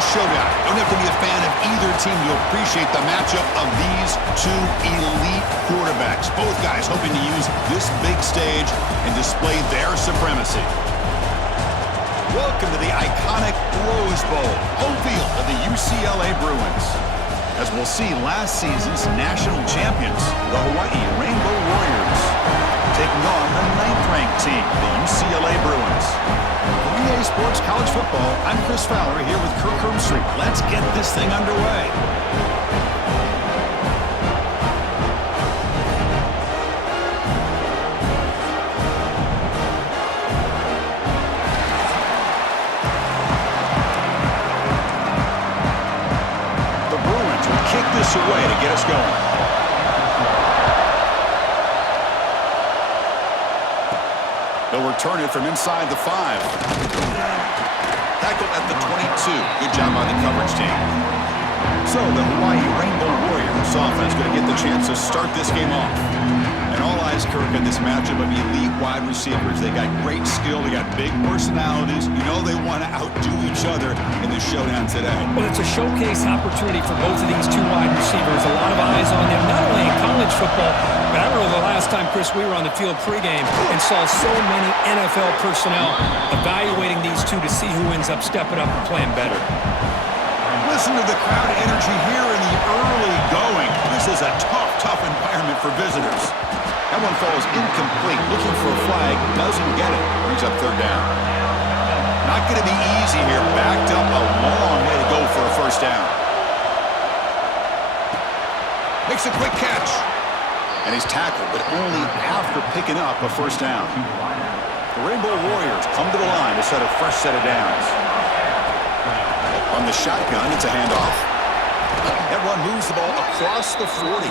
showdown. You don't have to be a fan of either team to appreciate the matchup of these two elite quarterbacks. Both guys hoping to use this big stage and display their supremacy. Welcome to the iconic Rose Bowl, home field of the UCLA Bruins. As we'll see, last season's national champions, the Hawaii Rainbow Warriors, taking on the 9th-ranked team, the UCLA Bruins. For EA Sports College Football, I'm Chris Fowler here with Kirk Herbstreit. Let's get this thing underway. The Bruins will kick this away to get us going. They'll return it from inside the 5. Tackle at the 22. Good job by the coverage team. So the Hawaii Rainbow Warriors offense going to get the chance to start this game off. And all eyes, Kirk, in this matchup of elite wide receivers. They got great skill. They got big personalities. You know they want to outdo each other in this showdown today. Well, it's a showcase opportunity for both of these two wide receivers. A lot of eyes on them, not only in college football, but I remember the last time, Chris, we were on the field pregame and saw so many NFL personnel evaluating these two to see who ends up stepping up and playing better. Listen to the crowd energy here in the early going. This is a tough environment for visitors. That one falls incomplete. Looking for a flag, doesn't get it. Brings up third down. Not going to be easy here. Backed up a long way to go for a first down. Makes a quick catch. And he's tackled, but only after picking up a first down. The Rainbow Warriors come to the line to set a fresh set of downs. On the shotgun, it's a handoff. That run moves the ball across the 40.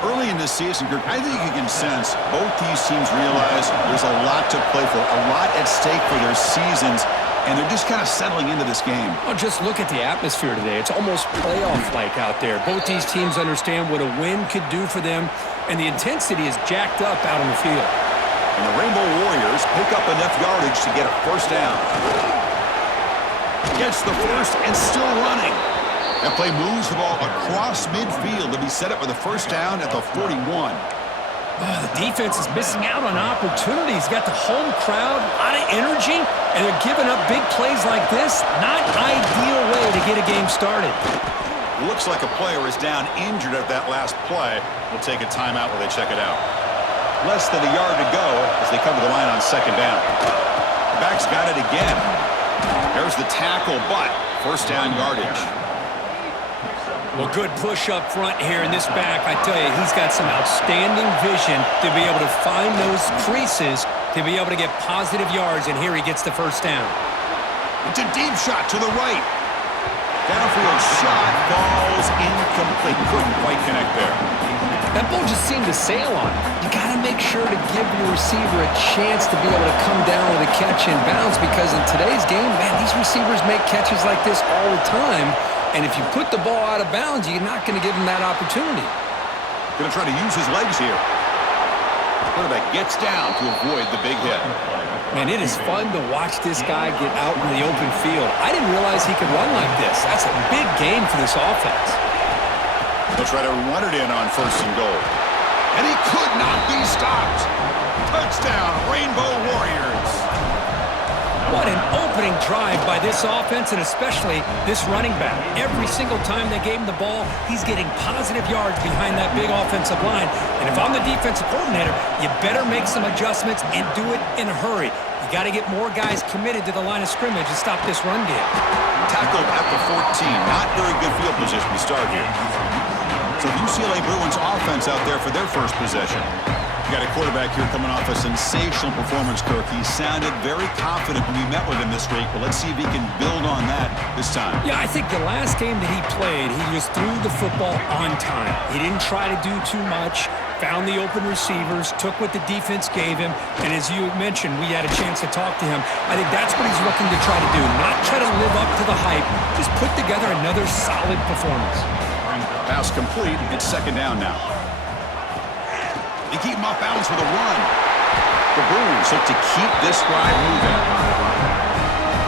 Early in this season, Kirk, I think you can sense both these teams realize there's a lot to play for, a lot at stake for their seasons, and they're just kind of settling into this game. Oh, just look at the atmosphere today. It's almost playoff-like out there. Both these teams understand what a win could do for them, and the intensity is jacked up out on the field. And the Rainbow Warriors pick up enough yardage to get a first down. Gets the first and still running. That play moves the ball across midfield to be set up with a first down at the 41. Oh, the defense is missing out on opportunities. Got the home crowd, a lot of energy, and they're giving up big plays like this. Not ideal way to get a game started. Looks like a player is down injured at that last play. We'll take a timeout while they check it out. Less than a yard to go as they come to the line on second down. The back's got it again. There's the tackle, but first down yardage. Well, good push up front here in this back. I tell you, he's got some outstanding vision to be able to find those creases, to be able to get positive yards, and here he gets the first down. It's a deep shot to the right. Downfield shot falls incomplete. Couldn't quite connect there. That ball just seemed to sail on him. You got to make sure to give your receiver a chance to be able to come down with a catch in bounds, because in today's game, man, these receivers make catches like this all the time. And if you put the ball out of bounds, you're not going to give him that opportunity. Going to try to use his legs here. Quarterback gets down to avoid the big hit. Man, it is fun to watch this guy get out in the open field. I didn't realize he could run like this. That's a big game for this offense. They'll try to run it in on first and goal. And he could not be stopped. Touchdown, Rainbow Warriors. What an opening drive by this offense, and especially this running back. Every single time they gave him the ball, he's getting positive yards behind that big offensive line. And if I'm the defensive coordinator, you better make some adjustments and do it in a hurry. You got to get more guys committed to the line of scrimmage to stop this run game. Tackled at the 14. Not very good field position to start here. So UCLA Bruins offense out there for their first possession. You got a quarterback here coming off a sensational performance, Kirk. He sounded very confident when we met with him this week, but let's see if he can build on that this time. Yeah, I think the last game that he played, he just threw the football on time. He didn't try to do too much, found the open receivers, took what the defense gave him, and as you mentioned, we had a chance to talk to him. I think that's what he's looking to try to do, not try to live up to the hype, just put together another solid performance. Pass complete. It's second down now. They keep him off balance with a run. The Bruins look to keep this drive moving.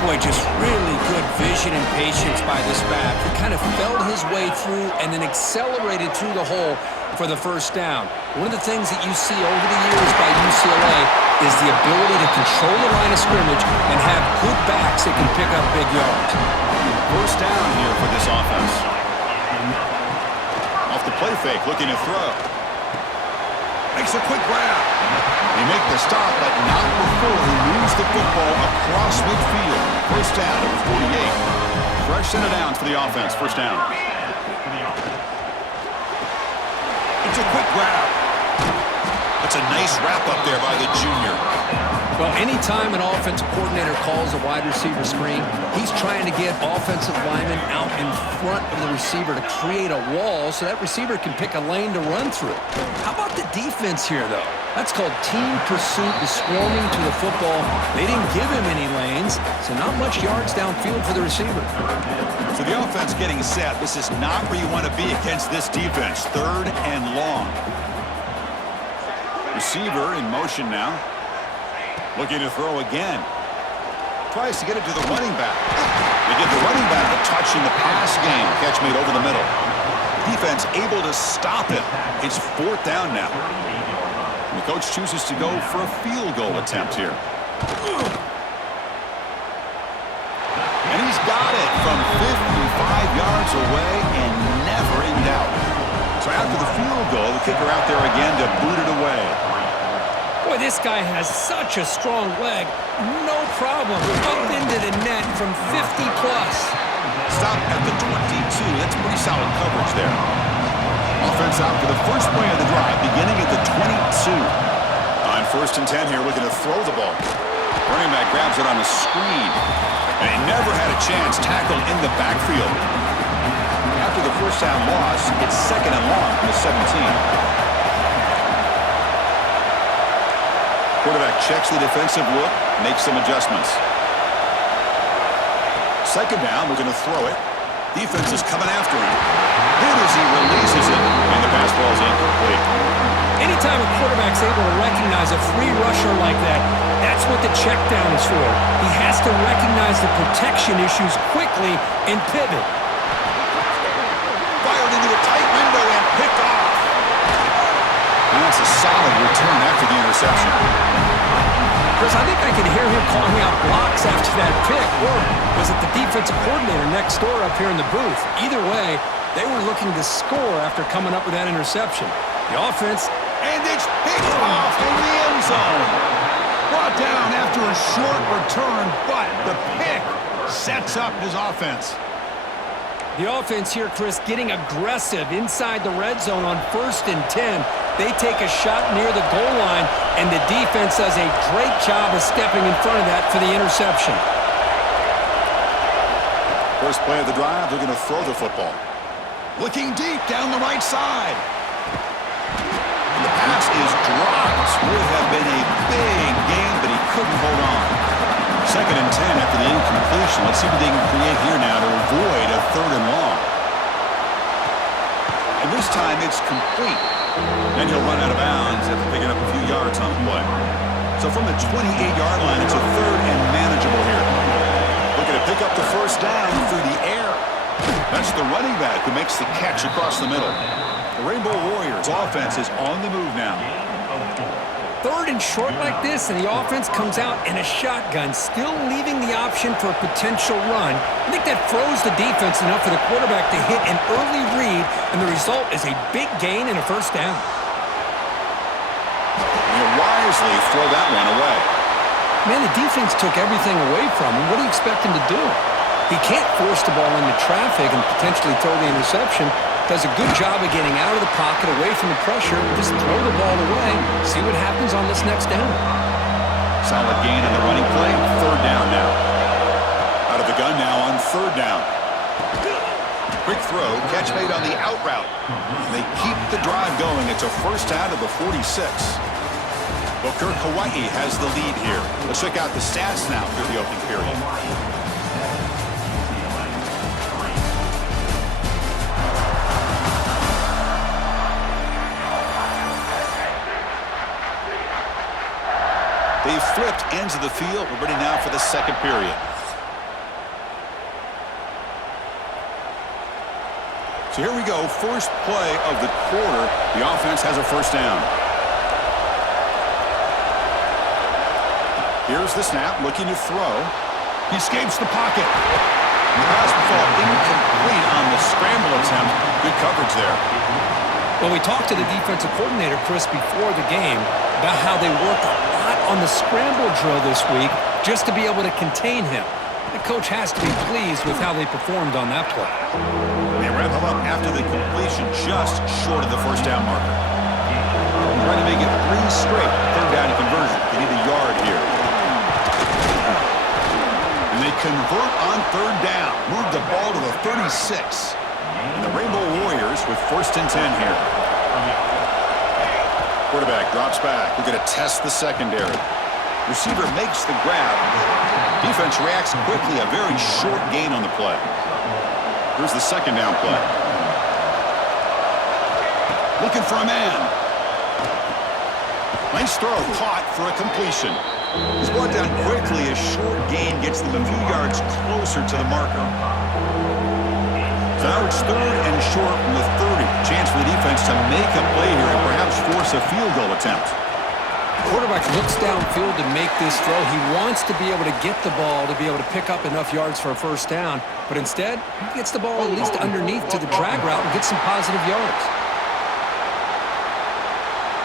Boy, just really good vision and patience by this back. He kind of felt his way through and then accelerated through the hole for the first down. One of the things that you see over the years by UCLA is the ability to control the line of scrimmage and have good backs that can pick up big yards. First down here for this offense. Off the play fake, looking to throw. Makes a quick grab. They make the stop, but not before he moves the football across midfield. First down at the 48. Fresh set of downs for the offense. First down. It's a quick grab. That's a nice wrap up there by the junior. Well, anytime an offensive coordinator calls a wide receiver screen, he's trying to get offensive linemen out in front of the receiver to create a wall so that receiver can pick a lane to run through. How about the defense here, though? That's called team pursuit, the swarming to the football. They didn't give him any lanes, so not much yards downfield for the receiver. So the offense getting set. This is not where you want to be against this defense. Third and long. Receiver in motion now. Looking to throw again. Tries to get it to the running back. They give the running back a touch in the pass game. Catch made over the middle. Defense able to stop him. It's fourth down now. And the coach chooses to go for a field goal attempt here. And he's got it from 55 yards away and never in doubt. So after the field goal, the kicker out there again to boot it away. Boy, this guy has such a strong leg. No problem. Up into the net from 50-plus. Stop at the 22. That's pretty solid coverage there. Offense out for the first play of the drive, beginning at the 22. On first and 10 here, looking to throw the ball. Running back grabs it on a screen. And he never had a chance. Tackled in the backfield. After the first down loss, it's second and long from the 17. Quarterback checks the defensive look, makes some adjustments. Second down, looking to throw it. Defense is coming after him. Hit as he releases it, and the pass ball is incomplete. Anytime a quarterback's able to recognize a free rusher like that, that's what the check down is for. He has to recognize the protection issues quickly and pivot. Fired into a tight window and picked off. And that's a solid return after the interception. Chris, I think I can hear him calling out blocks after that pick. Or was it the defensive coordinator next door up here in the booth? Either way, they were looking to score after coming up with that interception. The offense... And it's picked off in the end zone. Brought down after a short return, but the pick sets up his offense. The offense here, Chris, getting aggressive inside the red zone on first and 10. They take a shot near the goal line, and the defense does a great job of stepping in front of that for the interception. First play of the drive, they're going to throw the football. Looking deep down the right side. And the pass is dropped. Would have been a big game, but he couldn't hold on. Second and 10 after the incompletion. Let's see what they can create here now to avoid a third and long. And this time it's complete. Then he'll run out of bounds after picking up a few yards on the play. So from the 28-yard line, it's a third and manageable here. Looking to pick up the first down through the air. That's the running back who makes the catch across the middle. The Rainbow Warriors offense is on the move now. Third and short like this, and the offense comes out in a shotgun, still leaving the option for a potential run. I think that froze the defense enough for the quarterback to hit an early read, and the result is a big gain and a first down. He'll wisely throw that one away. Man, the defense took everything away from him. What do you expect him to do? He can't force the ball into traffic and potentially throw the interception. Does a good job of getting out of the pocket, away from the pressure. Just throw the ball away. See what happens on this next down. Solid gain on the running play. Third down now. Out of the gun now on third down. Quick throw. Catch made on the out route. They keep the drive going. It's a first down to the 46. Booker, Hawaii has the lead here. Let's check out the stats now through the opening period. They've flipped ends of the field. We're ready now for the second period. So here we go, first play of the quarter. The offense has a first down. Here's the snap, looking to throw. He escapes the pocket. And the pass will fall incomplete on the scramble attempt. Good coverage there. Well, we talked to the defensive coordinator, Chris, before the game about how they worked a lot on the scramble drill this week just to be able to contain him. The coach has to be pleased with how they performed on that play. They wrap him up after the completion, just short of the first down marker. Trying to make it 3 straight third down conversion. They need a yard here. And they convert on third down. Move the ball to the 36. And the Rainbow Warriors with first and 10 here. Quarterback drops back. We're going to test the secondary. Receiver makes the grab. Defense reacts quickly. A very short gain on the play. Here's the second down play. Looking for a man. Nice throw, caught for a completion. He's brought down quickly. A short gain gets them a few yards closer to the marker. So now it's third and short from the 30. Chance for the defense to make a play here and perhaps force a field goal attempt. Quarterback looks downfield to make this throw. He wants to be able to get the ball to be able to pick up enough yards for a first down, but instead, he gets the ball at least underneath to the drag route and gets some positive yards.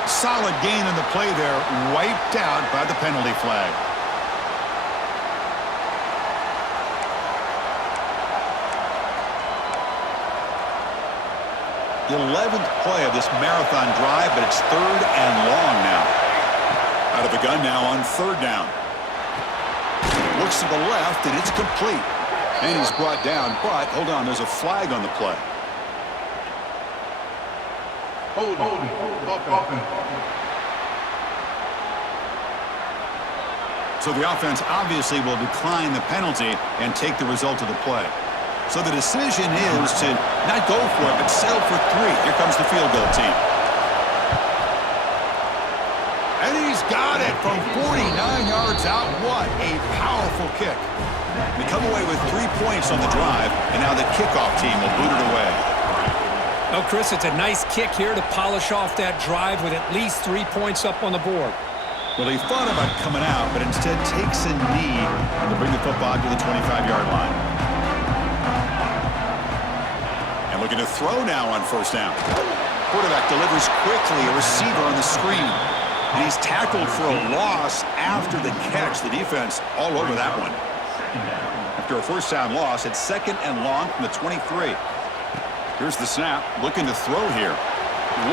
Solid gain on the play there, wiped out by the penalty flag. The 11th play of this marathon drive, but it's third and long now. Out of the gun now on third down. Looks to the left, and it's complete. And he's brought down, but hold on, there's a flag on the play. Hold on. So the offense obviously will decline the penalty and take the result of the play. So the decision is to not go for it, but settle for 3. Here comes the field goal team. And he's got it from 49 yards out. What a powerful kick. They come away with 3 points on the drive, and now the kickoff team will boot it away. Oh, Chris, it's a nice kick here to polish off that drive with at least 3 points up on the board. Well, he thought about coming out, but instead takes a knee to bring the football to the 25-yard line. And looking to throw now on first down. Quarterback delivers quickly, a receiver on the screen. And he's tackled for a loss after the catch. The defense all over that one. After a first down loss, it's second and long from the 23. Here's the snap, looking to throw here.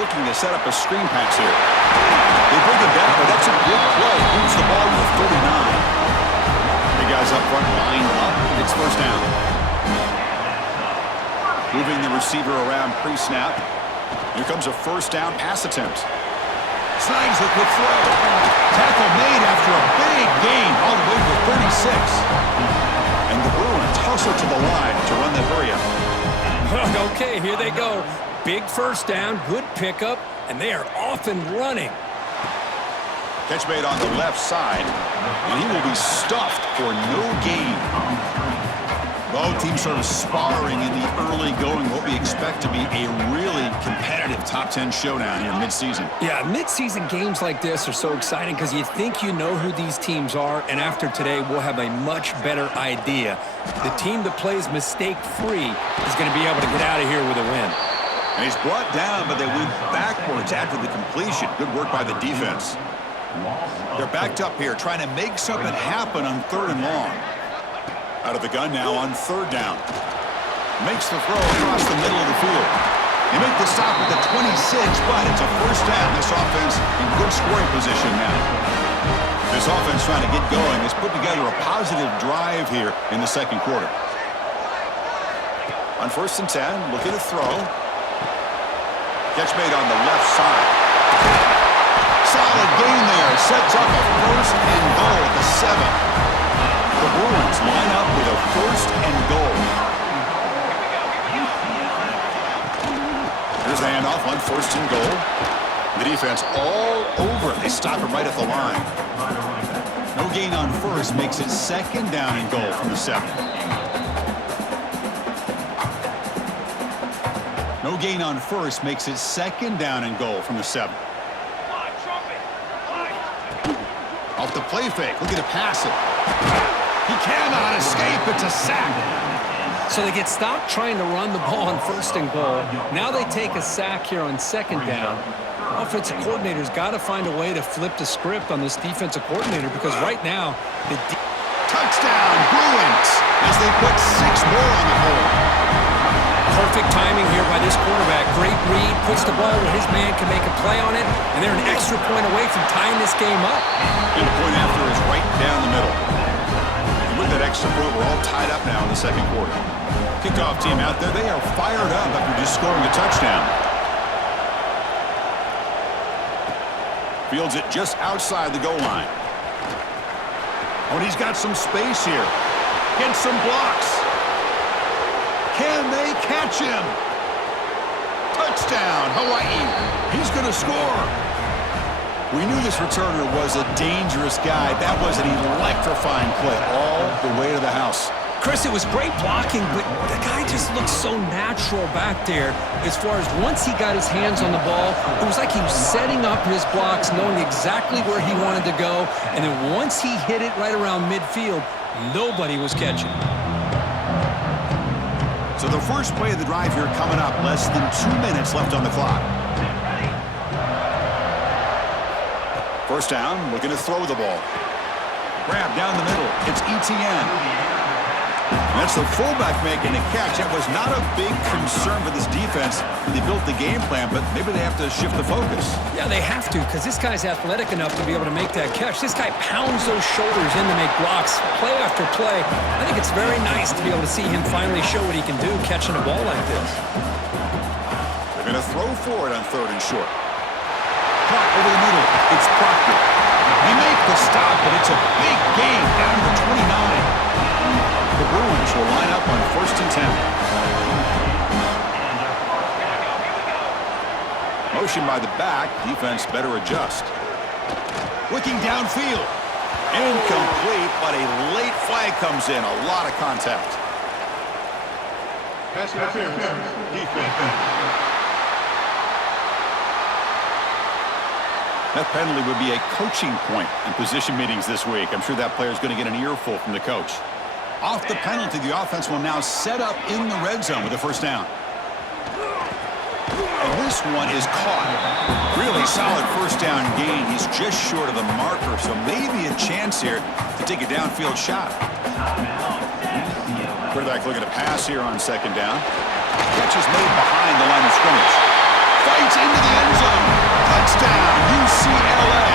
Looking to set up a screen pass here. They bring it down, but that's a good play. Moves the ball to the 39. The guys up front lined up. It's first down. Moving the receiver around pre-snap. Here comes a first down pass attempt. Snags it with throw. Tackle made after a big gain all the way to the 36. And the Bruins tussle to the line to run the hurry up. Okay, here they go. Big first down, good pickup, and they are off and running. Catch made on the left side, and he will be stuffed for no gain. Both teams sort of sparring in the early going, what we expect to be a really competitive top 10 showdown here mid-season. Yeah, mid-season games like this are so exciting because you think you know who these teams are, and after today, we'll have a much better idea. The team that plays mistake-free is going to be able to get out of here with a win. And he's brought down, but they went backwards after the completion. Good work by the defense. They're backed up here, trying to make something happen on third and long. Out of the gun now on third down. Makes the throw across the middle of the field. They make the stop at the 26, but it's a first down. This offense in good scoring position now. This offense trying to get going has put together a positive drive here in the second quarter. On first and 10, looking to throw. Catch made on the left side. Solid gain there. Sets up a first and goal at the 7. The Bruins line up with a first and goal. Here's the handoff on first and goal. The defense all over. They stop him right at the line. No gain on first makes it second down and goal from the 7. No gain on first makes it second down and goal from the 7. Off the play fake, looking to pass it. He cannot escape. It's a sack. So they get stopped trying to run the ball on 1st and goal. Now they take a sack here on 2nd down. Offensive coordinator's got to find a way to flip the script on this defensive coordinator because right now the touchdown Bruins as they put 6 more on the board. Perfect timing here by this quarterback. Great read, puts the ball where his man can make a play on it, and they're an extra point away from tying this game up. And the point after is right down the middle. And with that extra point, we're all tied up now in the 2nd quarter. Kickoff team out there, they are fired up after just scoring a touchdown. Fields it just outside the goal line. Oh, and he's got some space here. Gets some blocks. Can they catch him? Touchdown, Hawaii. He's going to score. We knew this returner was a dangerous guy. That was an electrifying play all the way to the house. Chris, it was great blocking, but the guy just looked so natural back there as far as once he got his hands on the ball, it was like he was setting up his blocks, knowing exactly where he wanted to go, and then once he hit it right around midfield, nobody was catching. So the first play of the drive here coming up, less than 2 minutes left on the clock. First down, looking to throw the ball. Grab down the middle. It's Etienne. That's the fullback making the catch. That was not a big concern for this defense. They built the game plan, but maybe they have to shift the focus. Yeah, they have to, because this guy's athletic enough to be able to make that catch. This guy pounds those shoulders in to make blocks, play after play. I think it's very nice to be able to see him finally show what he can do catching a ball like this. They're going to throw for it on 3rd and short. Caught over the middle. It's Proctor. They make the stop, but it's a big gain down to the 29. The Bruins will line up on 1st and 10. Motion by the back. Defense better adjust. Looking downfield. Incomplete, but a late flag comes in. A lot of contact. Pass interference. Defense. That penalty would be a coaching point in position meetings this week. I'm sure that player is going to get an earful from the coach. Off the penalty, the offense will now set up in the red zone with a 1st down. And this one is caught. Really solid 1st down gain. He's just short of the marker, so maybe a chance here to take a downfield shot. Quarterback looking to pass here on 2nd down. Catch is made behind the line of scrimmage. Fights into the end zone. Touchdown, UCLA.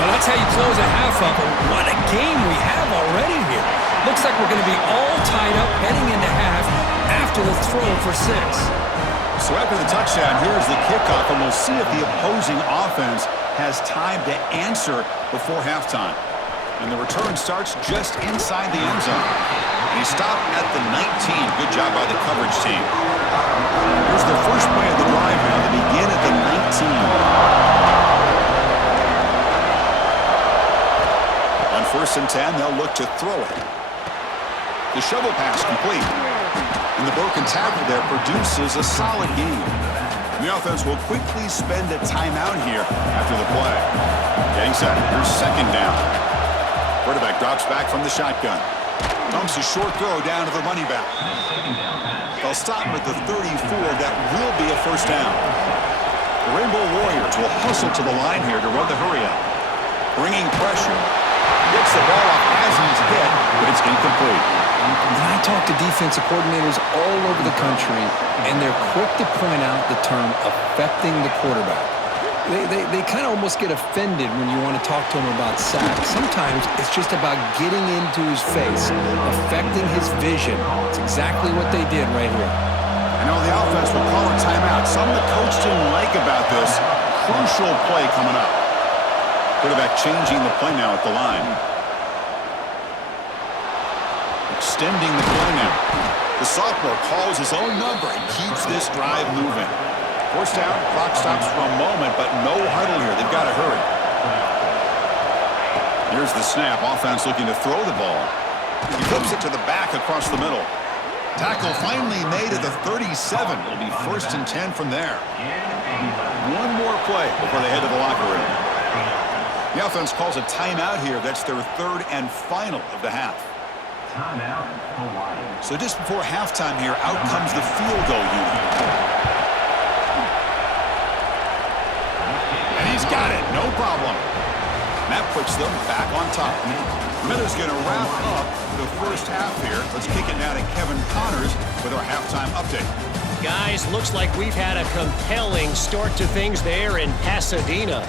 Well, that's how you close a half up. What a game we have already here. Looks like we're going to be all tied up heading into half after the throw for 6. So after the touchdown, here's the kickoff, and we'll see if the opposing offense has time to answer before halftime. And the return starts just inside the end zone. And he stopped at the 19. Good job by the coverage team. Here's the first play of the drive now. They begin at the 19. On 1st and 10, they'll look to throw it. The shovel pass complete. And the broken tackle there produces a solid gain. The offense will quickly spend a timeout here after the play. Getting set. Here's 2nd down. Quarterback drops back from the shotgun. Dumps a short throw down to the running back. They'll stop him at the 34. That will be a 1st down. The Rainbow Warriors will hustle to the line here to run the hurry up. Bringing pressure. Gets the ball off as he's hit, but it's incomplete. And I talk to defensive coordinators all over the country, and they're quick to point out the term affecting the quarterback. They kind of almost get offended when you want to talk to them about sacks. Sometimes it's just about getting into his face, affecting his vision. It's exactly what they did right here. I know the offense will call a timeout. Something the coach didn't like about this. Crucial play coming up. Quarterback changing the play now at the line. Extending the play now. The sophomore calls his own number and keeps this drive moving. 1st down, clock stops for a moment, but no huddle here. They've got to hurry. Here's the snap. Offense looking to throw the ball. He flips it to the back across the middle. Tackle finally made at the 37. It'll be 1st and 10 from there. One more play before they head to the locker room. The offense calls a timeout here. That's their 3rd and final of the half. Timeout, Hawaii. So just before halftime here, out comes the field goal unit. And he's got it, no problem. That puts them back on top. Miller's going to wrap up the first half here. Let's kick it now to Kevin Connors with our halftime update. Guys, looks like we've had a compelling start to things there in Pasadena.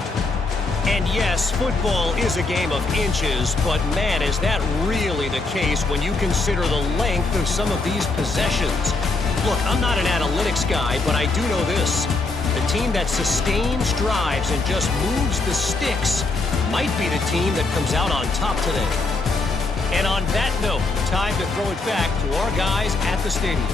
And yes, football is a game of inches, but man, is that really the case when you consider the length of some of these possessions. Look, I'm not an analytics guy, but I do know this. The team that sustains drives and just moves the sticks might be the team that comes out on top today. And on that note, time to throw it back to our guys at the stadium.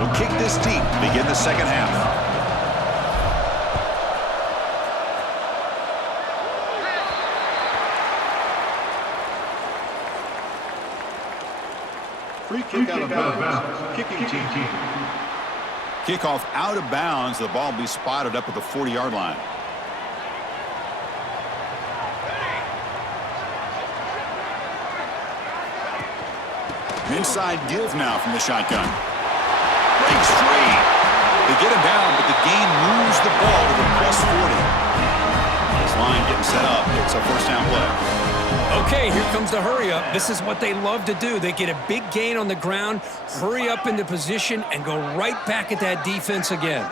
Will kick this deep to begin the second half. Free kick out of bounds. Kicking team. Kickoff out of bounds. The ball will be spotted up at the 40-yard line. Inside give now from the shotgun. Breaks free. They get him down, but the gain moves the ball to the +40. This line getting set up. It's a first down play. Okay, here comes the hurry up. This is what they love to do. They get a big gain on the ground, hurry up into position, and go right back at that defense again.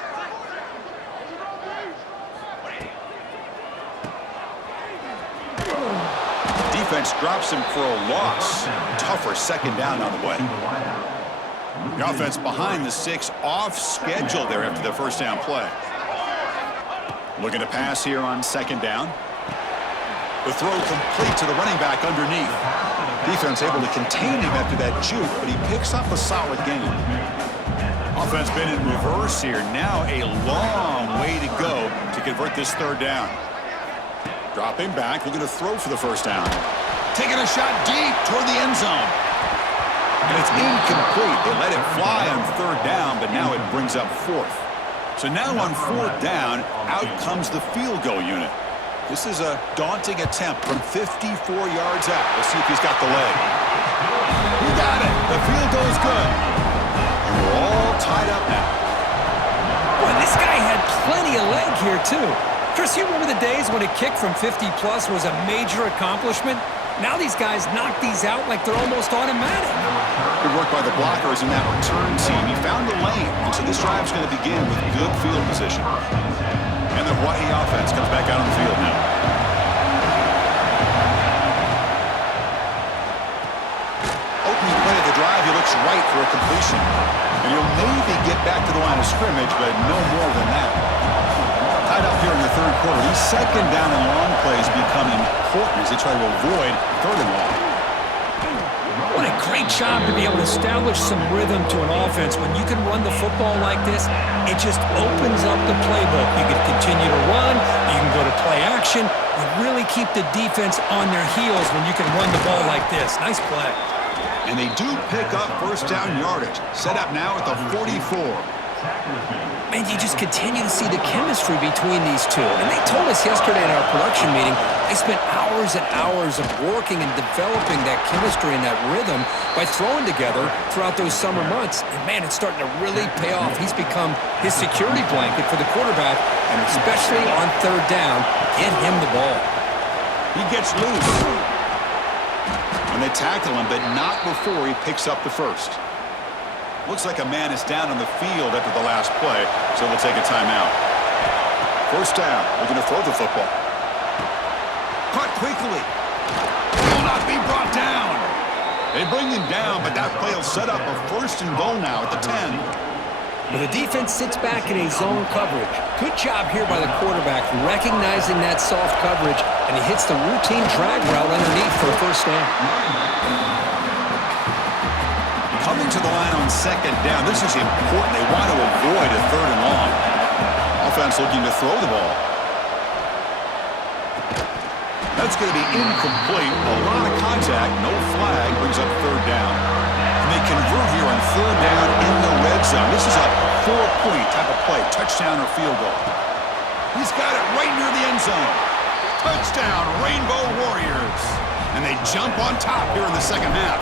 Defense drops him for a loss. Tougher second down on the way. The offense behind the 6, off schedule there after the first down play. Looking to pass here on second down. The throw complete to the running back underneath. Defense able to contain him after that juke, but he picks up a solid gain. Offense been in reverse here. Now a long way to go to convert this third down. Dropping back, looking to throw for the first down. Taking a shot deep toward the end zone. And it's incomplete. They let it fly on third down, but now it brings up 4th. So now on 4th down, out comes the field goal unit. This is a daunting attempt from 54 yards out. Let's see if he's got the leg. He got it. The field goal is good. And we're all tied up now. Boy, this guy had plenty of leg here, too. Chris, you remember the days when a kick from 50-plus was a major accomplishment? Now these guys knock these out like they're almost automatic. Good work by the blockers in that return team. He found the lane, and so this drive's going to begin with good field position. And the Hawaii offense comes back out on the field now. Opening play of the drive, he looks right for a completion. And he'll maybe get back to the line of scrimmage, but no more than that. Tied up here in the third quarter. These second down and long plays become important as they try to avoid third and long. What a great job to be able to establish some rhythm to an offense. When you can run the football like this, it just opens up the playbook. You can continue to run. You can go to play action. You really keep the defense on their heels when you can run the ball like this. Nice play. And they do pick up first down yardage. Set up now at the 44. Man, you just continue to see the chemistry between these two. And they told us yesterday in our production meeting, they spent hours and hours of working and developing that chemistry and that rhythm by throwing together throughout those summer months. And man, it's starting to really pay off. He's become his security blanket for the quarterback, and especially on third down, get him the ball. He gets loose. And they tackle him, but not before he picks up the first. Looks like a man is down on the field after the last play, so we'll take a timeout. First down, looking to throw the football. Caught quickly. Will not be brought down. They bring him down, but that play will set up a first and goal now at the 10. Well, the defense sits back in a zone coverage. Good job here by the quarterback, recognizing that soft coverage, and he hits the routine drag route underneath for a first down. Coming to the line on second down, this is important. They want to avoid a third and long. Offense looking to throw the ball. That's going to be incomplete. A lot of contact, no flag, brings up third down. And they convert here on third down in the red zone. This is a 4-point type of play, touchdown or field goal. He's got it right near the end zone. Touchdown, Rainbow Warriors. And they jump on top here in the second half.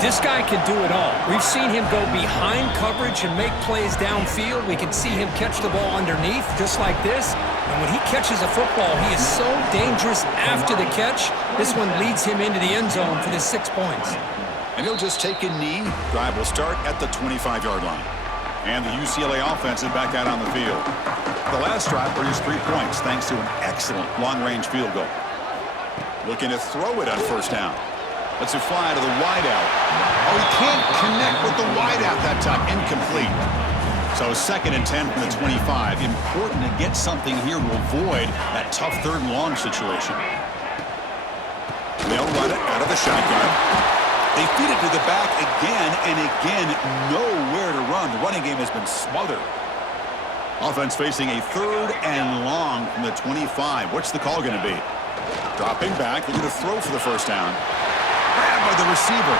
This guy can do it all. We've seen him go behind coverage and make plays downfield. We can see him catch the ball underneath, just like this. And when he catches a football, he is so dangerous after the catch. This one leads him into the end zone for the 6 points. And he'll just take a knee. Drive will start at the 25-yard line. And the UCLA offense is back out on the field. The last drive produced 3 points thanks to an excellent long-range field goal. Looking to throw it on first down. Lets it fly to the wideout. Oh, he can't connect with the wideout that time. Incomplete. So 2nd and 10 from the 25. Important to get something here to avoid that tough third and long situation. They'll run it out of the shotgun. They feed it to the back again and again. Nowhere to run. The running game has been smothered. Offense facing a 3rd and long from the 25. What's the call going to be? Dropping back, looking to throw for the first down. Grabbed by the receiver.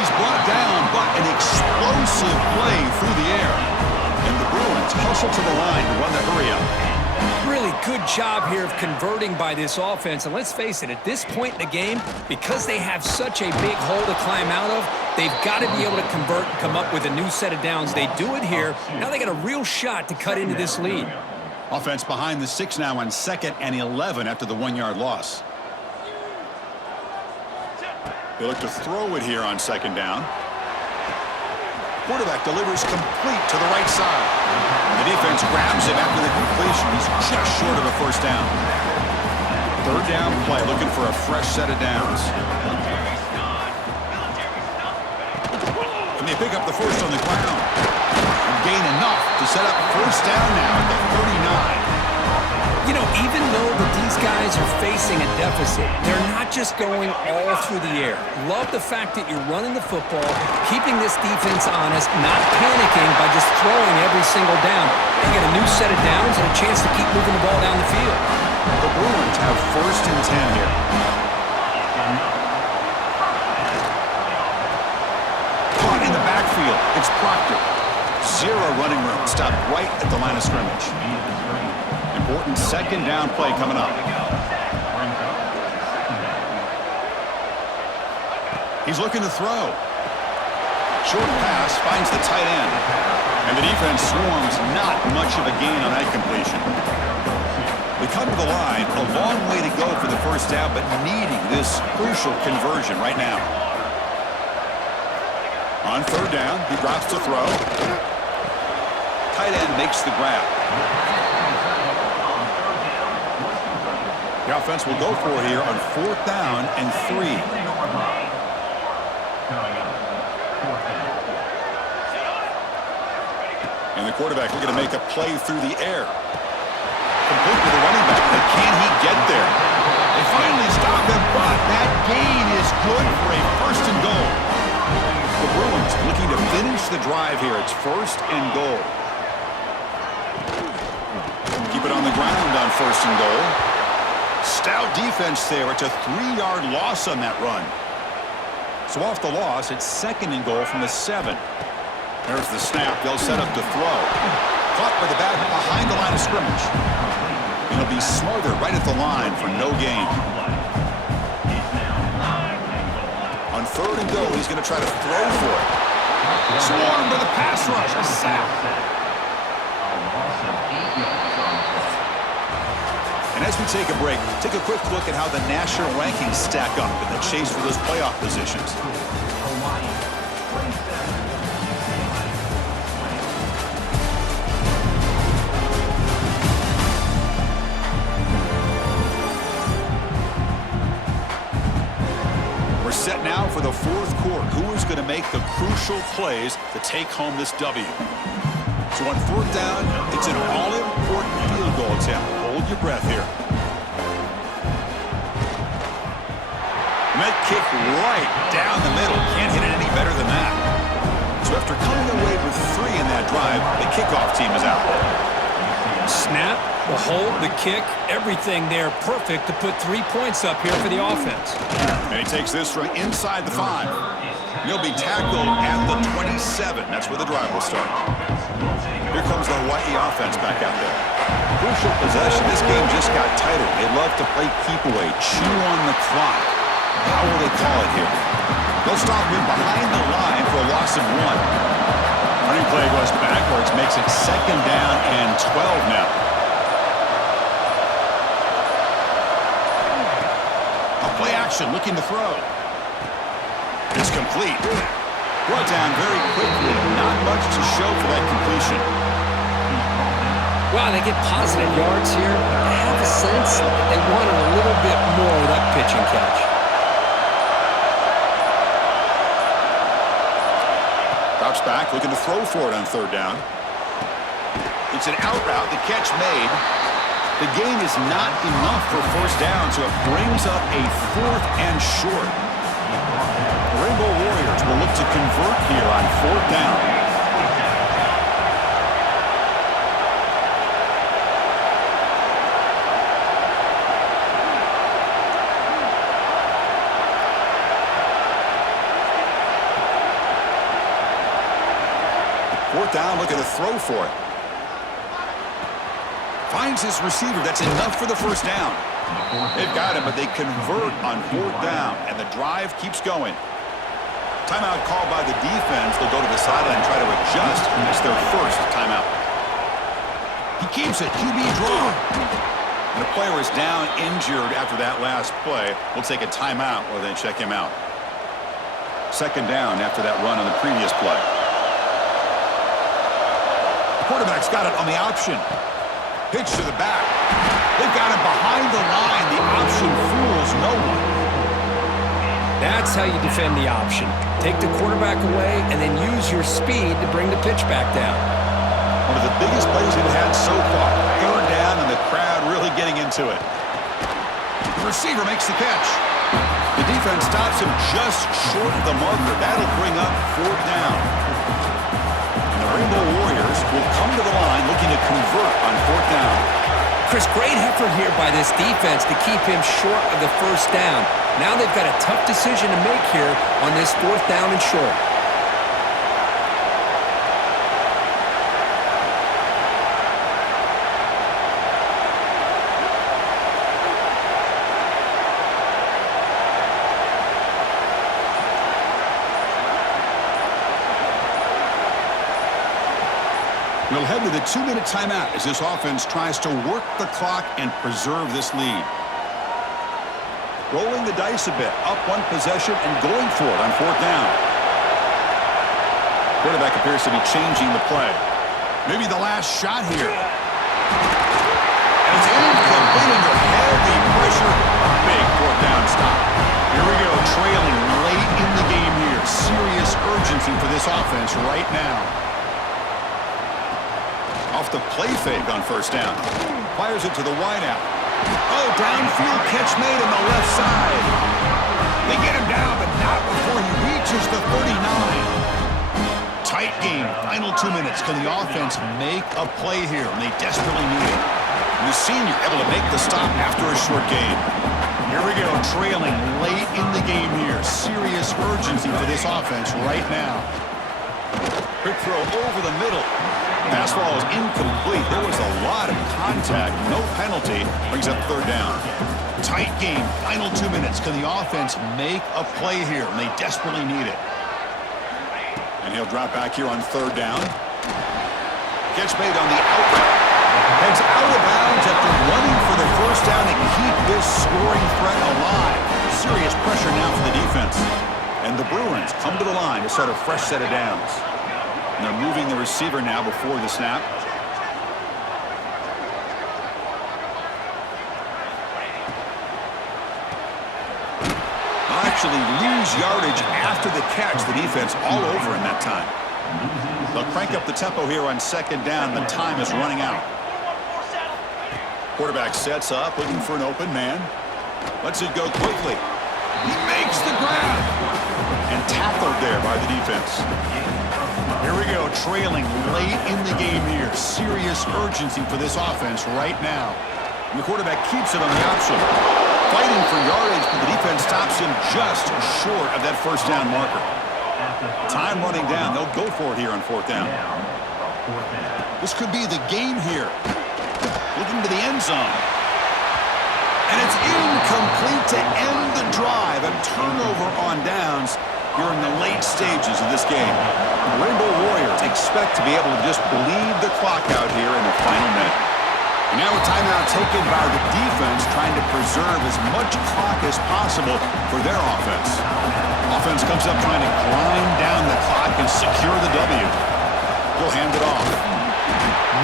He's brought down, but an explosive play through the air. And the Bruins hustle to the line to run the hurry up. Really good job here of converting by this offense. And let's face it, at this point in the game, because they have such a big hole to climb out of, they've got to be able to convert and come up with a new set of downs. They do it here. Now they got a real shot to cut into this lead. Offense behind the 6 now on 2nd and 11 after the 1-yard loss. They look to throw it here on 2nd down. Quarterback delivers complete to the right side. The defense grabs him after the completion. He's just short of a first down. 3rd down play, looking for a fresh set of downs. And they pick up the first on the ground. And gain enough to set up first down now at the 39. You know, even though these guys are facing a deficit, they're not just going all through the air. Love the fact that you're running the football, keeping this defense honest, not panicking by just throwing every single down. They get a new set of downs and a chance to keep moving the ball down the field. The Bruins have 1st and 10 here. Caught in the backfield. It's Proctor. 0 running room. Stopped right at the line of scrimmage. Important 2nd down play coming up. He's looking to throw. Short pass finds the tight end. And the defense swarms, not much of a gain on that completion. They come to the line, a long way to go for the first down, but needing this crucial conversion right now. On 3rd down, he drops to throw. Tight end makes the grab. The offense will go for it here on 4th down and 3. And the quarterback looking to make a play through the air. Complete with the running back, but can he get there? They finally stop him, but that gain is good for a 1st and goal. The Bruins looking to finish the drive here. It's 1st and goal. Keep it on the ground on 1st and goal. Stout defense there. It's a 3-yard loss on that run. So off the loss, it's 2nd and goal from the 7. There's the snap. They'll set up to throw. Caught by the back behind the line of scrimmage. It'll be smothered right at the line for no gain. On 3rd and goal, he's going to try to throw for it. Swarmed by the pass rush. A sack. And as we take a break, take a quick look at how the national rankings stack up in the chase for those playoff positions. We're set now for the fourth quarter. Who is going to make the crucial plays to take home this W? So on fourth down, it's an all-important field goal attempt. Hold your breath here. And that kick right down the middle. Can't hit it any better than that. So after coming away with 3 in that drive, the kickoff team is out. Snap, the hold, the kick, everything there perfect to put 3 points up here for the offense. And he takes this from inside the 5. He'll be tackled at the 27. That's where the drive will start. Here comes the Hawaii offense back out there. Crucial possession. This game just got tighter. They love to play keep away, chew on the clock. How will they call it here? They'll stop him behind the line for a loss of 1. Running play goes backwards, makes it 2nd down and 12 now. A play action, looking to throw. It's complete. Brought down very quickly. Not much to show for that completion. Wow, they get positive yards here. I have a sense they wanted a little bit more of that pitch and catch. Drops back, looking to throw for it on 3rd down. It's an out route, the catch made. The gain is not enough for 1st down, so it brings up a 4th and short. The Rainbow Warriors will look to convert here on 4th down. Fourth down, looking to throw for it. Finds his receiver. That's enough for the 1st down. They've got him, but they convert on 4th down, and the drive keeps going. Timeout called by the defense. They'll go to the sideline and try to adjust, and it's their 1st timeout. He keeps it. QB draw. And the player is down injured after that last play. We'll take a timeout or then check him out. 2nd down after that run on the previous play. Quarterback's got it on the option. Pitch to the back. They've got him behind the line. The option fools no one. That's how you defend the option. Take the quarterback away and then use your speed to bring the pitch back down. One of the biggest plays we've had so far. 3rd down and the crowd really getting into it. The receiver makes the catch. The defense stops him just short of the marker. That'll bring up 4th down. Rainbow Warriors will come to the line looking to convert on 4th down. Chris, great effort here by this defense to keep him short of the 1st down. Now they've got a tough decision to make here on this 4th down and short. We'll head to the 2-minute timeout as this offense tries to work the clock and preserve this lead. Rolling the dice a bit, up 1 possession and going for it on 4th down. Quarterback appears to be changing the play. Maybe the last shot here. And it's incomplete under heavy pressure. Big 4th down stop. Here we go, trailing late in the game here. Serious urgency for this offense right now. Off the play fake on 1st down. Fires it to the wideout. Oh, downfield catch made on the left side. They get him down, but not before he reaches the 39. Tight game. Final 2 minutes. Can the offense make a play here? And they desperately need it. And the senior able to make the stop after a short gain. Here we go, trailing late in the game here. Serious urgency for this offense right now. Quick throw over the middle. Fastball is incomplete. There was a lot of contact. No penalty. Brings up 3rd down. Tight game. Final 2 minutes. Can the offense make a play here? And they desperately need it. And he'll drop back here on 3rd down. Catch made on the out route. Heads out of bounds after running for the 1st down to keep this scoring threat alive. Serious pressure now for the defense. And the Bruins come to the line to start a fresh set of downs. And they're moving the receiver now before the snap. actually lose yardage after the catch. The defense all over in that time. They'll crank up the tempo here on second down. The time is running out. Quarterback sets up, looking for an open man. Lets it go quickly. He makes the grab. And tackled there by the defense. Here we go, trailing late in the game here. Serious urgency for this offense right now. And the quarterback keeps it on the option. Fighting for yardage, but the defense stops him just short of that first down marker. Time running down. They'll go for it here on fourth down. This could be the game here. Looking to the end zone. And it's incomplete to end the drive. A turnover on downs here in the late stages of this game. The Rainbow Warriors expect to be able to just bleed the clock out here in the final minute. And now a timeout taken by the defense, trying to preserve as much clock as possible for their offense. Offense comes up trying to grind down the clock and secure the W. He'll hand it off.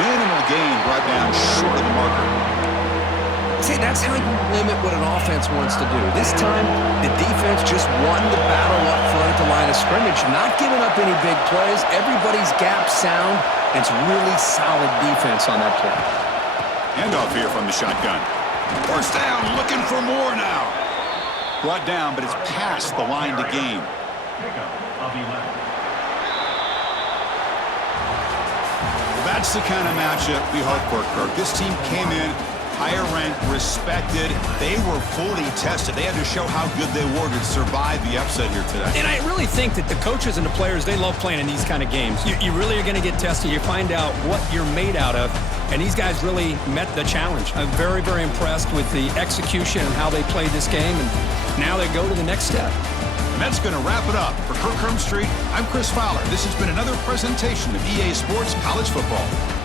Minimal gain brought down short of the marker. See, that's how you limit what an offense wants to do. This time, the defense just won the battle up front at the line of scrimmage, not giving up any big plays. Everybody's gap sound. It's really solid defense on that play. Handoff here from the shotgun. First down, looking for more now. Brought down, but it's past the line to gain. That's the kind of matchup we hope for, Kirk. This team came in higher ranked, respected. They were fully tested. They had to show how good they were to survive the upset here today. And I really think that the coaches and the players, they love playing in these kind of games. You really are going to get tested. You find out what you're made out of. And these guys really met the challenge. I'm very, very impressed with the execution and how they played this game. And now they go to the next step. And that's going to wrap it up. For Kirk Herbstreit, I'm Chris Fowler. This has been another presentation of EA Sports College Football.